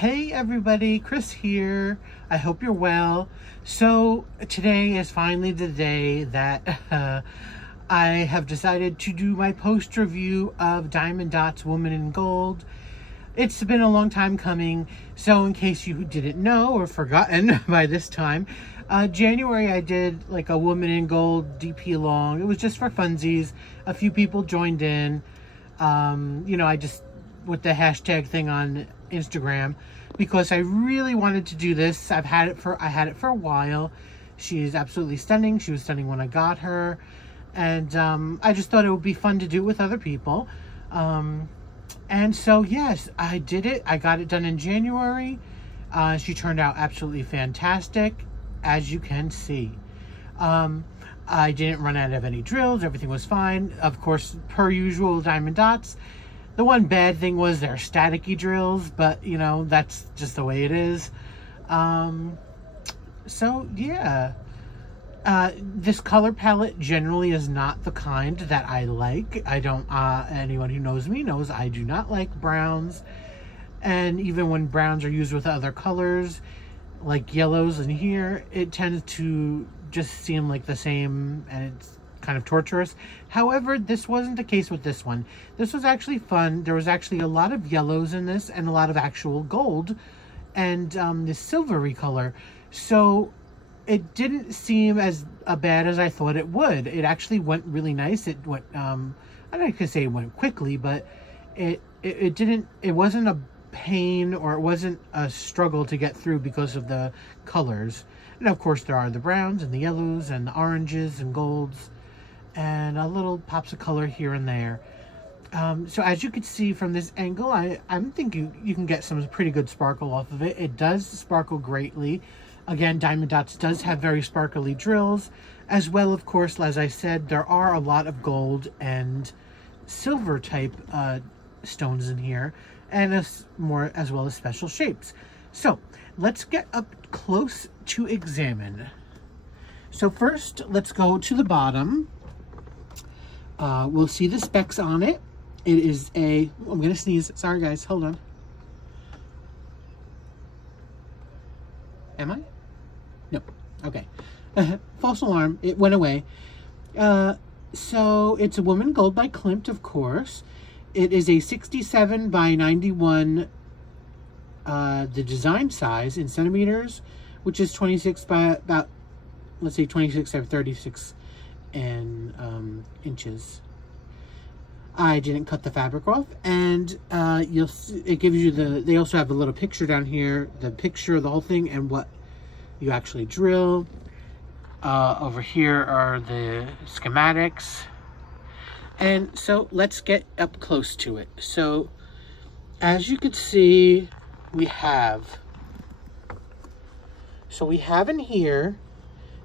Hey everybody, Chris here. I hope you're well. So today is finally the day that I have decided to do my post review of Diamond Dot's Woman in Gold. It's been a long time coming, so in case you didn't know or forgotten by this time, January I did like a Woman in Gold DP along. It was just for funsies. A few people joined in. I just with the hashtag thing on Instagram because I really wanted to do this. I had it for a while. She is absolutely stunning. She was stunning when I got her, and I just thought it would be fun to do with other people. And so yes, I did it. I got it done in January. She turned out absolutely fantastic, as you can see. I didn't run out of any drills. Everything was fine. Of course, per usual, Diamond Dots. The one bad thing was they're staticky drills, but you know, that's just the way it is. So yeah, this color palette generally is not the kind that I like. I don't, anyone who knows me knows I do not like browns. And even when browns are used with other colors, like yellows in here, it tends to just seem like the same, and it's kind of torturous. However, this wasn't the case with this one. This was actually fun. There was actually a lot of yellows in this and a lot of actual gold and this silvery color. So it didn't seem as bad as I thought it would. It actually went really nice. It went, I'm not gonna say it went quickly, but it wasn't a pain, or it wasn't a struggle to get through because of the colors. And of course there are the browns and the yellows and the oranges and golds and a little pops of color here and there. So as you can see from this angle, I'm thinking you can get some pretty good sparkle off of it. It does sparkle greatly. Again, Diamond Dots does have very sparkly drills, as well, of course, as I said, there are a lot of gold and silver type stones in here, and as well as special shapes. So let's get up close to examine. So first, let's go to the bottom. We'll see the specs on it. It is a, I'm gonna sneeze. Sorry guys, hold on. Am I? No, okay. False alarm, it went away. So it's a Woman Gold by Klimt, of course. It is a 67 by 91, the design size in centimeters, which is 26 by about, let's say 26 by 36 in inches. I didn't cut the fabric off, and you'll see, it gives you they also have a little picture down here, the picture of the whole thing and what you actually drill. Over here are the schematics. And so let's get up close to it. So as you can see, we have in here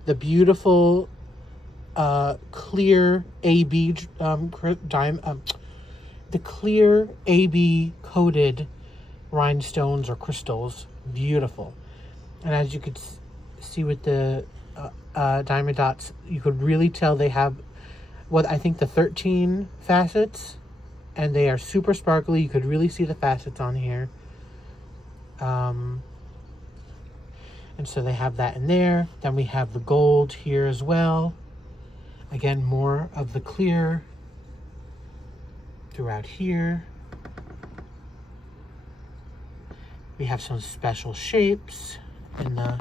the beautiful clear AB the clear AB coated rhinestones or crystals. Beautiful. And as you could see with the Diamond Dots, you could really tell they have what I think the 13 facets, and they are super sparkly. You could really see the facets on here. And so they have that in there. Then we have the gold here as well. Again, more of the clear throughout here. We have some special shapes in the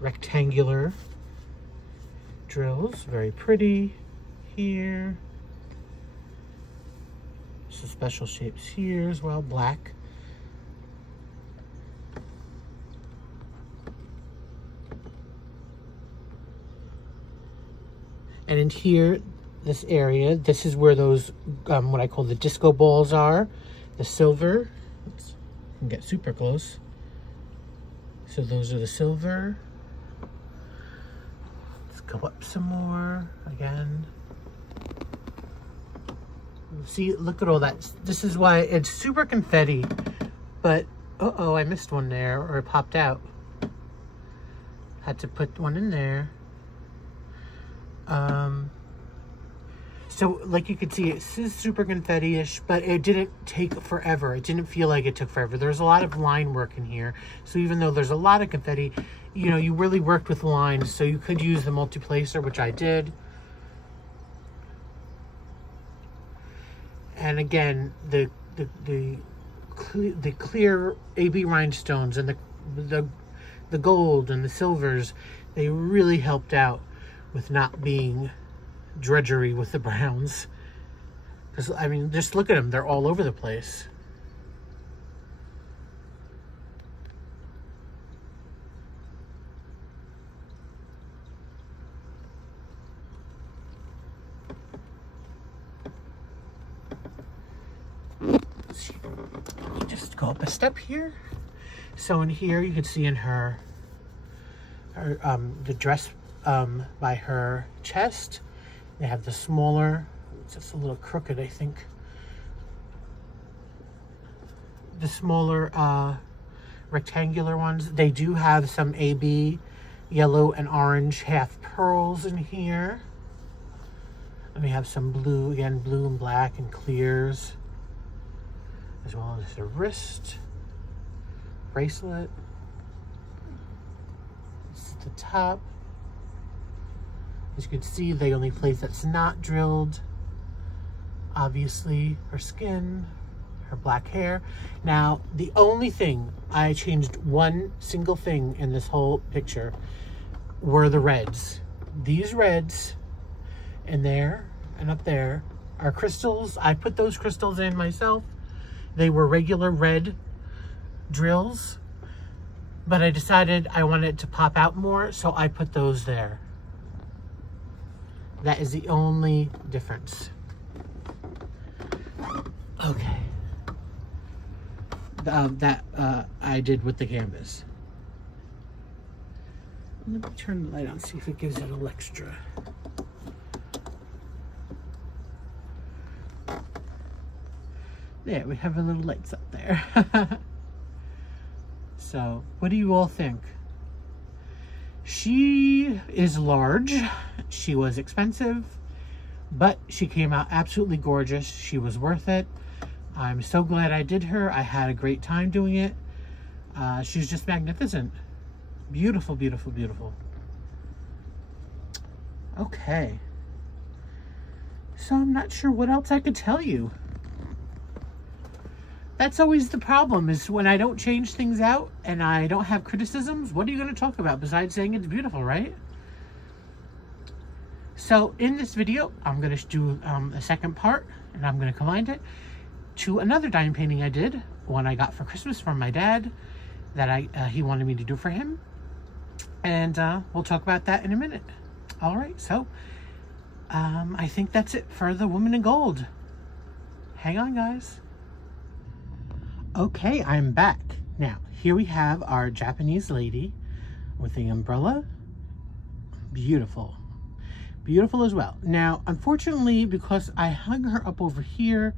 rectangular drills, very pretty here. Some special shapes here as well, black. And in here, this area, this is where those, what I call the disco balls are, the silver. Let's get super close. So those are the silver. Go up some more again. See, look at all that. This is why it's super confetti, but uh-oh, I missed one there, or it popped out. Had to put one in there. So like you can see, it's super confetti-ish, but it didn't take forever. It didn't feel like it took forever. There's a lot of line work in here. So even though there's a lot of confetti, you know, you really worked with lines. So you could use the multi-placer, which I did. And again, the clear AB rhinestones and the gold and the silvers, they really helped out with not being drudgery with the browns. Because, I mean, just look at them. They're all over the place. Just go up a step here. So in here, you can see in her the dress by her chest. They have the smaller, it's just a little crooked, I think. The smaller rectangular ones. They do have some AB yellow and orange half pearls in here. And we have some blue, again, blue and black and clears, as well as the wrist bracelet. It's the top. As you can see, the only place that's not drilled, obviously, her skin, her black hair. Now, the only thing, I changed one single thing in this whole picture, were the reds. These reds in there and up there are crystals. I put those crystals in myself. They were regular red drills, but I decided I wanted it to pop out more, so I put those there. That is the only difference. Okay. That I did with the canvas. Let me turn the light on, see if it gives it a little extra. There, we have our little lights up there. So, what do you all think? She is large. She was expensive, but she came out absolutely gorgeous. She was worth it. I'm so glad I did her. I had a great time doing it. She's just magnificent. Beautiful, beautiful, beautiful. Okay. So I'm not sure what else I could tell you. That's always the problem, is when I don't change things out and I don't have criticisms, what are you going to talk about besides saying it's beautiful, right? So in this video, I'm going to do a second part, and I'm going to combine it to another dime painting I did, one I got for Christmas from my dad that he wanted me to do for him. And we'll talk about that in a minute. All right, so I think that's it for the Woman in Gold. Hang on, guys. Okay, I'm back. Now, here we have our Japanese lady with the umbrella. Beautiful. Beautiful as well. Now, unfortunately, because I hung her up over here,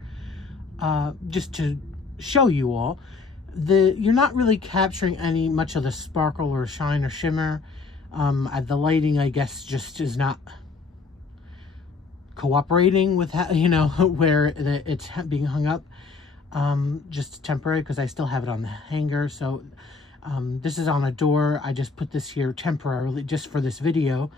just to show you all, you're not really capturing much of the sparkle or shine or shimmer. The lighting, I guess, just is not cooperating with, where it's being hung up. Just temporary, because I still have it on the hanger. So this is on a door. I just put this here temporarily just for this video.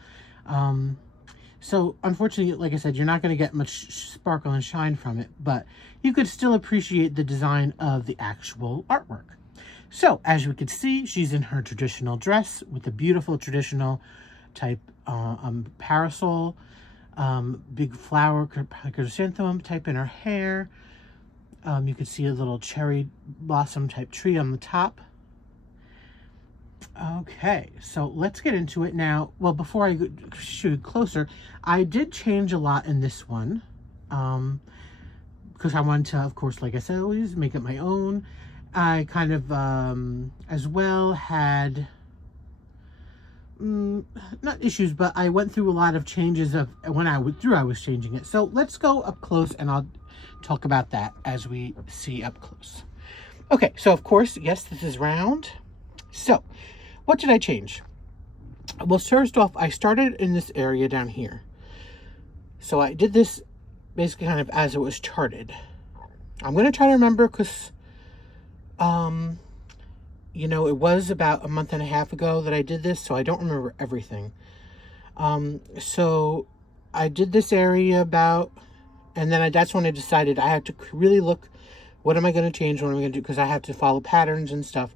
So unfortunately, like I said, you're not going to get much sparkle and shine from it, but you could still appreciate the design of the actual artwork. So as you can see, she's in her traditional dress with a beautiful traditional type parasol, big flower chrysanthemum type in her hair. You can see a little cherry blossom type tree on the top. Okay, so let's get into it now. Well, before I shoot it closer, I did change a lot in this one. Because I wanted to, of course, like I said, always make it my own. I kind of, as well, had, not issues, but I went through a lot of changes of when I was changing it. So let's go up close and I'll talk about that as we see up close. Okay, so of course, yes, this is round. So what did I change? Well, first off, I started in this area down here. So I did this basically kind of as it was charted. I'm going to try to remember because, you know, it was about a month and a half ago that I did this, so I don't remember everything. So I did this area about, and then that's when I decided I had to really look, what am I going to change, what am I going to do, because I have to follow patterns and stuff.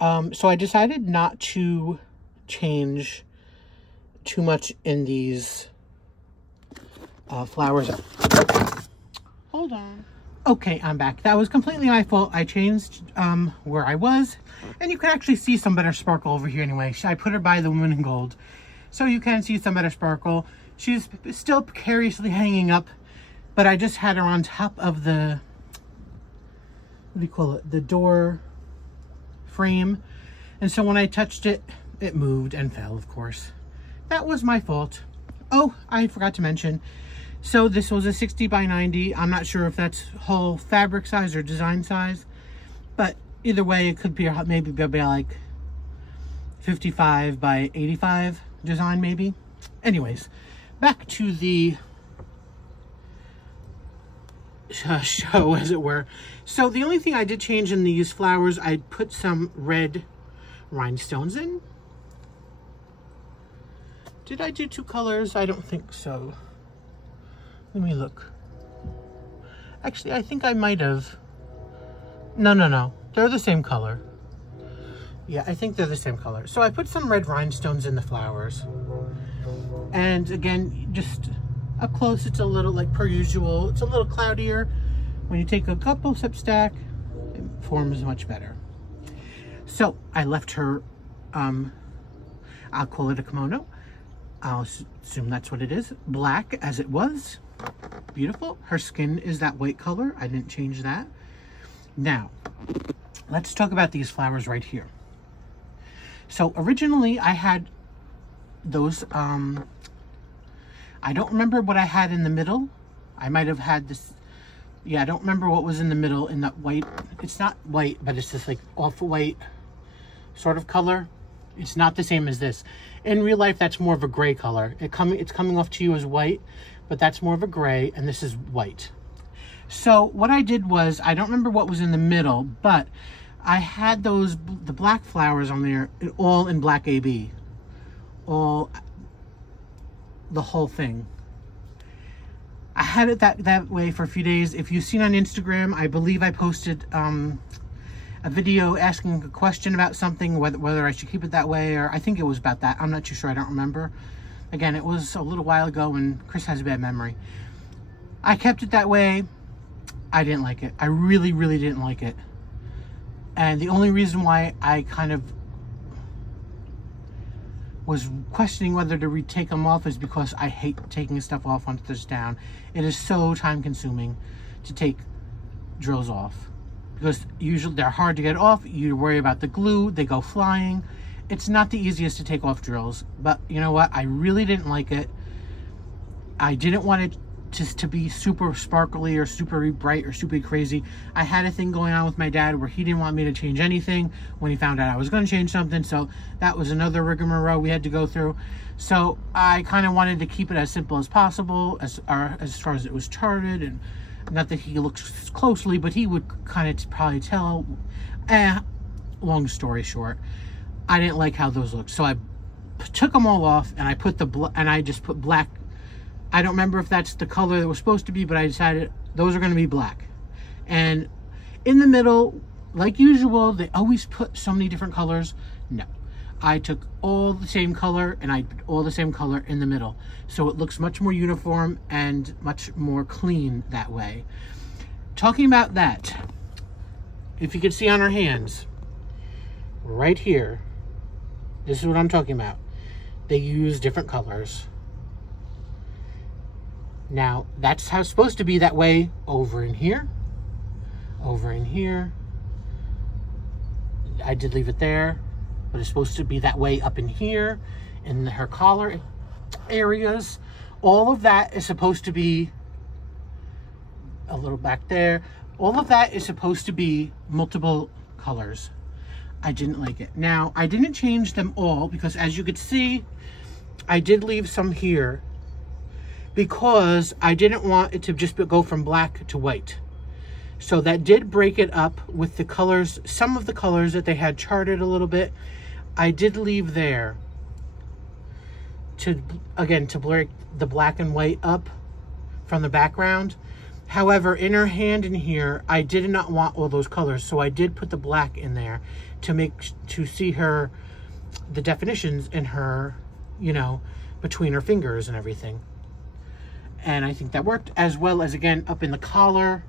So I decided not to change too much in these flowers. Hold on. Okay, I'm back. That was completely my fault. I changed where I was, and you can actually see some better sparkle over here anyway. I put her by the woman in gold, so you can see some better sparkle. She's still precariously hanging up, but I just had her on top of the, what do you call it, the door frame, and so when I touched it, it moved and fell, of course. That was my fault. Oh, I forgot to mention, so this was a 60 by 90. I'm not sure if that's whole fabric size or design size, but either way, it could be maybe like 55 by 85 design, maybe. Anyways, back to the show, as it were. So the only thing I did change in these flowers, I put some red rhinestones in. Did I do two colors? I don't think so. Let me look. Actually, I think I might have. No. They're the same color. Yeah, I think they're the same color. So I put some red rhinestones in the flowers. And again, just up close, it's a little, like per usual, it's a little cloudier. When you take a couple step stack, it forms much better. So I left her, I'll call it a kimono. I'll assume that's what it is. Black as it was. Beautiful. Her skin is that white color. I didn't change that. Now, let's talk about these flowers right here. So originally I had those, I don't remember what I had in the middle. I might have had this, yeah, I don't remember what was in the middle in that white. It's not white, but it's just like off-white sort of color. It's not the same as this. In real life, that's more of a gray color. It's coming off to you as white, but that's more of a gray, and this is white. So what I did was, I don't remember what was in the middle, but I had the black flowers on there, all in black AB. All, the whole thing. I had it that way for a few days. If you've seen on Instagram, I believe I posted a video asking a question about something, whether I should keep it that way, or I think it was about that. I'm not too sure. I don't remember. Again, it was a little while ago, and Chris has a bad memory. I kept it that way. I didn't like it. I really, really didn't like it. And the only reason why I kind of was questioning whether to take them off is because I hate taking stuff off once it's down. It is so time consuming to take drills off, because usually they're hard to get off. You worry about the glue, they go flying. It's not the easiest to take off drills, but you know what? I really didn't like it. I didn't want it just to be super sparkly or super bright or super crazy. I had a thing going on with my dad where he didn't want me to change anything when he found out I was going to change something, so that was another rigmarole we had to go through. So I kind of wanted to keep it as simple as possible as far as it was charted, and not that he looks closely, but he would kind of probably tell. Long story short, I didn't like how those looked, so I took them all off, and I just put black. I don't remember if that's the color that was supposed to be, but I decided those are going to be black. And in the middle, like usual, they always put so many different colors. No, I took all the same color, and I put all the same color in the middle, so it looks much more uniform and much more clean that way. Talking about that, if you can see on our hands right here, this is what I'm talking about. They use different colors. Now, that's how it's supposed to be that way over in here. Over in here. I did leave it there, but it's supposed to be that way up in here, in her collar areas. All of that is supposed to be a little back there. All of that is supposed to be multiple colors. I didn't like it. Now, I didn't change them all because, as you could see, I did leave some here because I didn't want it to just go from black to white. So that did break it up with the colors. Some of the colors that they had charted a little bit, I did leave there to, again, to blur the black and white up from the background. However, in her hand in here, I did not want all those colors, so I did put the black in there to see her, the definitions in her, you know, between her fingers and everything. And I think that worked, as well as, again, up in the collar.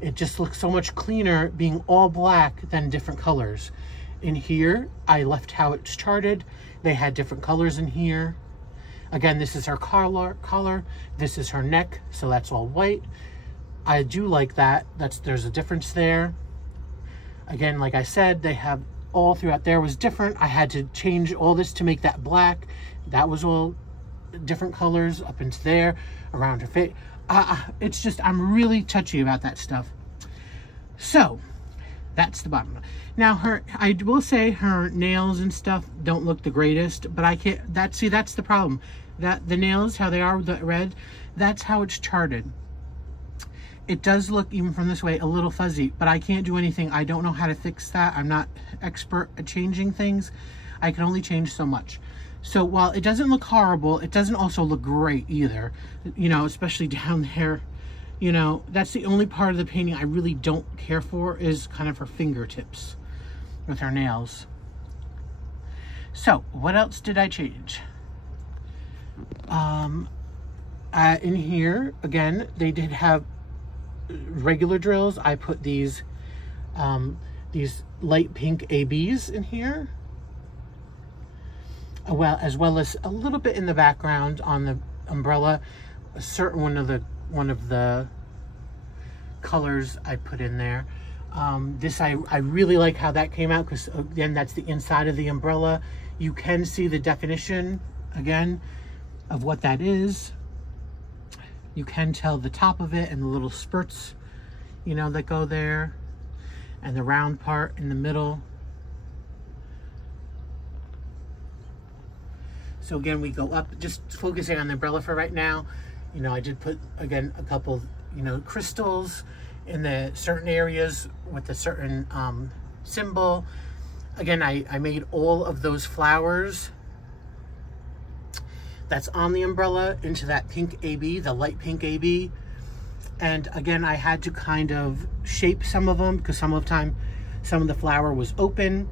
It just looks so much cleaner being all black than different colors. In here, I left how it's charted. They had different colors in here. Again, this is her collar. This is her neck, so that's all white. I do like that. There's a difference there. Again, like I said, they have all throughout there was different. I had to change all this to make that black. That was all different colors up into there, around her face. It's just, I'm really touchy about that stuff. So that's the bottom. Now I will say her nails and stuff don't look the greatest, but I can't, that's the problem. That the nails, how they are with the red, that's how it's charted. It does look, even from this way, a little fuzzy, but I can't do anything. I don't know how to fix that. I'm not expert at changing things. I can only change so much. So while it doesn't look horrible, it doesn't also look great either, you know, especially down there. You know, that's the only part of the painting I really don't care for, is kind of her fingertips with her nails. So what else did I change? In here, again, they did have regular drills. I put these light pink ABs in here. Well, as well as a little bit in the background on the umbrella. A certain one of the colors I put in there. This I really like how that came out, because again, that's the inside of the umbrella. You can see the definition again of what that is. You can tell the top of it and the little spurts, you know, that go there, and the round part in the middle. So again, we go up, just focusing on the umbrella for right now. You know, I did put, again, a couple, you know, crystals in the certain areas with a certain symbol. Again, I made all of those flowers that's on the umbrella into that pink AB, the light pink AB. And again, I had to kind of shape some of them, because some of the flower was open,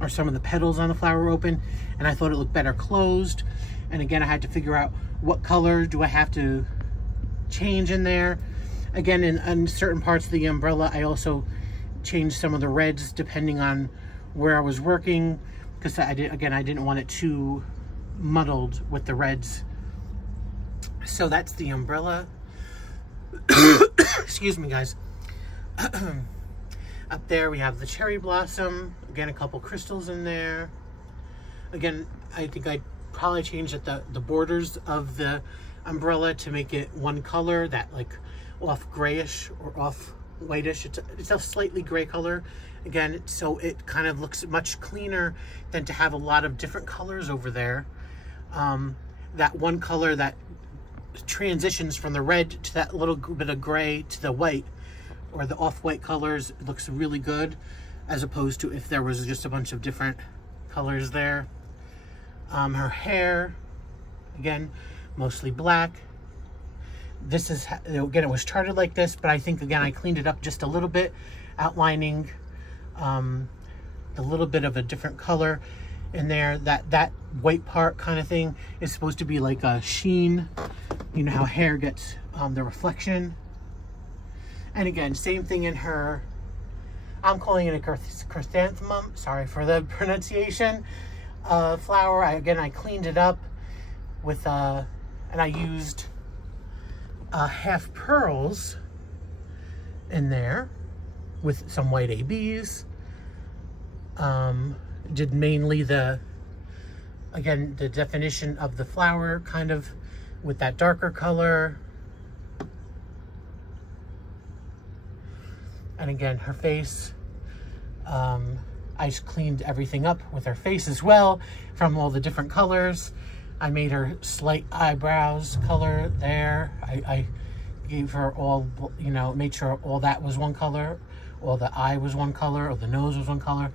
or some of the petals on the flower were open, and I thought it looked better closed. And again, I had to figure out what color do I have to change in there. Again, in certain parts of the umbrella, I also changed some of the reds depending on where I was working, because I didn't want it too muddled with the reds. So that's the umbrella. Excuse me, guys. Up there we have the cherry blossom. Again, a couple crystals in there. Again, I think I probably changed the borders of the umbrella to make it one color, that like off grayish or off whitish. It's a slightly gray color. Again, so it kind of looks much cleaner than to have a lot of different colors over there. That one color that transitions from the red to that little bit of gray to the white, or the off-white colors, it looks really good, as opposed to if there was just a bunch of different colors there. Her hair, again, mostly black. This is, again, it was charted like this, but I think, again, I cleaned it up just a little bit, outlining a little bit of a different color in there. That white part kind of thing is supposed to be like a sheen. You know how hair gets the reflection. And again, same thing in her, I'm calling it a chrysanthemum, sorry for the pronunciation, flower. Again, I cleaned it up with, and I used half pearls in there with some white ABs. Did mainly again, the definition of the flower kind of with that darker color. And again, her face, I cleaned everything up with her face as well from all the different colors. I made her slight eyebrows color there. I gave her all, you know, made sure all that was one color, or the eye was one color, or the nose was one color.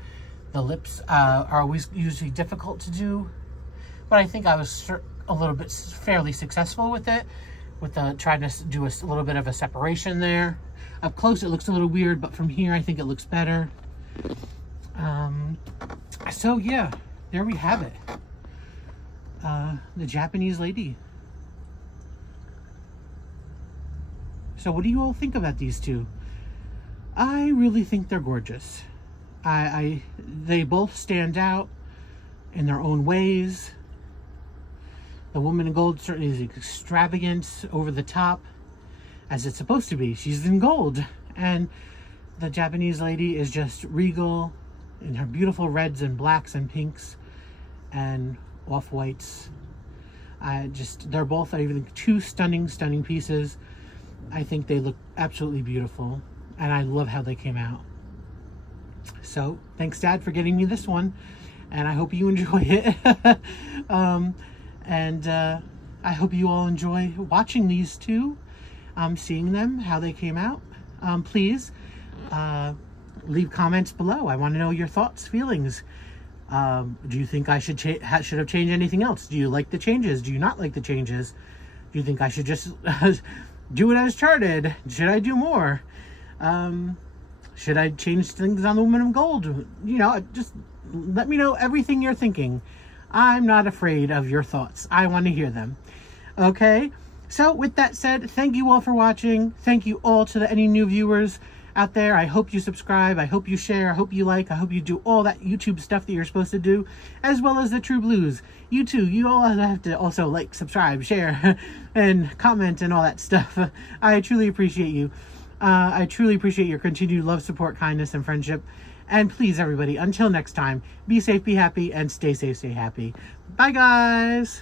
The lips are always usually difficult to do, but I think I was a little bit fairly successful with it, with trying to do a little bit of a separation there. Up close it looks a little weird, but from here I think it looks better. So yeah, there we have it. The Japanese lady. So what do you all think about these two? I really think they're gorgeous. They both stand out in their own ways. The woman in gold certainly is extravagant, over the top, as it's supposed to be. She's in gold. And the Japanese lady is just regal in her beautiful reds and blacks and pinks and off-whites. They're both, I think, two stunning pieces. I think they look absolutely beautiful, and I love how they came out. So thanks, Dad, for getting me this one, and I hope you enjoy it. I hope you all enjoy watching these two, seeing them, how they came out. Please leave comments below. I want to know your thoughts, feelings. Do you think I should have changed anything else? Do you like the changes? Do you not like the changes? Do you think I should just do it as charted? Should I do more? Should I change things on the Woman of Gold? You know, just let me know everything you're thinking. I'm not afraid of your thoughts. I want to hear them. Okay? So with that said, thank you all for watching. Thank you all to any new viewers out there. I hope you subscribe. I hope you share. I hope you like. I hope you do all that YouTube stuff that you're supposed to do, as well as the True Blues. You too. You all have to also like, subscribe, share, and comment and all that stuff. I truly appreciate you. I truly appreciate your continued love, support, kindness, and friendship. And please, everybody, until next time, be safe, be happy, and stay safe, stay happy. Bye, guys.